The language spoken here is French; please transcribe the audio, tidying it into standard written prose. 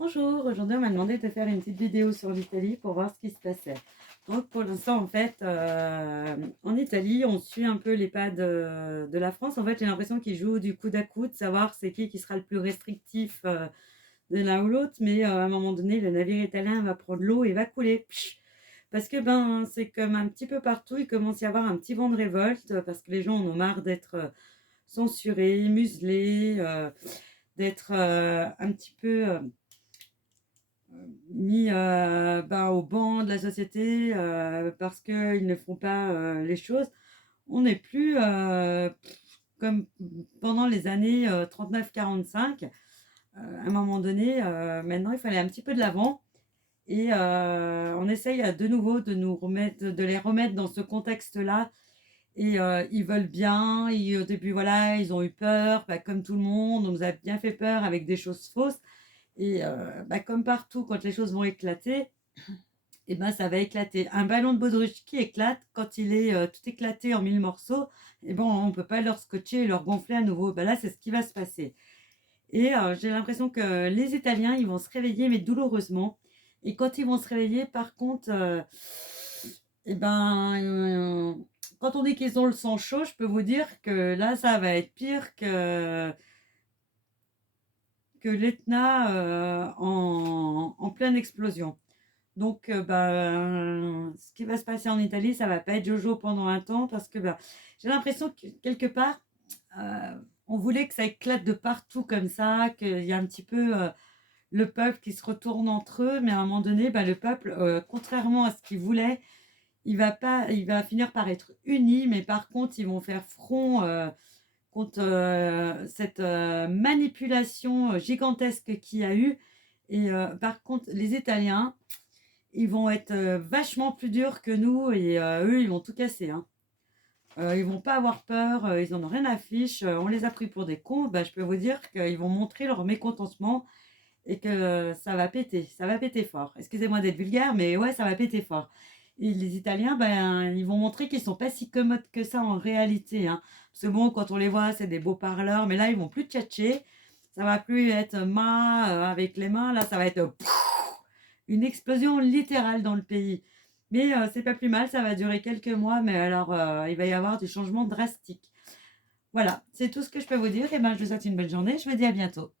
Bonjour, aujourd'hui on m'a demandé de faire une petite vidéo sur l'Italie pour voir ce qui se passait. Donc pour l'instant en fait, en Italie on suit un peu les pas de la France. En fait j'ai l'impression qu'ils jouent du coude à coude, savoir c'est qui sera le plus restrictif de l'un ou l'autre. Mais à un moment donné le navire italien va prendre l'eau et va couler. Psh. Parce que ben c'est comme un petit peu partout, il commence à y avoir un petit vent de révolte parce que les gens en ont marre d'être censurés, muselés, d'être un petit peu mis au banc de la société parce qu'ils ne font pas les choses. On n'est plus comme pendant les années 39-45. À un moment donné, maintenant, il fallait un petit peu de l'avant. Et on essaye de nouveau de nous remettre, de les remettre dans ce contexte-là. Et ils veulent bien. Et au début, voilà, ils ont eu peur, comme tout le monde. On nous a bien fait peur avec des choses fausses. Et comme partout, quand les choses vont éclater, et ben, ça va éclater. Un ballon de baudruche qui éclate, quand il est tout éclaté en 1000 morceaux, et bon, on ne peut pas leur scotcher et leur gonfler à nouveau. Ben là, c'est ce qui va se passer. Et j'ai l'impression que les Italiens, ils vont se réveiller, mais douloureusement. Et quand ils vont se réveiller, par contre, et ben, quand on dit qu'ils ont le sang chaud, je peux vous dire que là, ça va être pire que l'Etna en pleine explosion. Donc, ce qui va se passer en Italie, ça va pas être Jojo pendant un temps parce que j'ai l'impression que quelque part, euh, on voulait que ça éclate de partout comme ça, qu'il y a un petit peu le peuple qui se retourne entre eux, mais à un moment donné, le peuple, contrairement à ce qu'il voulait, il va finir par être uni, mais par contre, ils vont faire front contre cette manipulation gigantesque qu'il y a eu. Et par contre, les Italiens, ils vont être vachement plus durs que nous et eux, ils vont tout casser, hein. Ils vont pas avoir peur, ils en ont rien à fiche. On les a pris pour des cons. Je peux vous dire qu'ils vont montrer leur mécontentement et que ça va péter fort. Excusez-moi d'être vulgaire, mais ouais, ça va péter fort. Et les Italiens, ils vont montrer qu'ils sont pas si commodes que ça en réalité, hein. Parce que bon, quand on les voit, c'est des beaux parleurs, mais là, ils vont plus tchatcher. Ça va plus être avec les mains. Là, ça va être une explosion littérale dans le pays. Mais c'est pas plus mal, ça va durer quelques mois, mais alors il va y avoir des changements drastiques. Voilà, c'est tout ce que je peux vous dire. Et ben, je vous souhaite une bonne journée. Je vous dis à bientôt.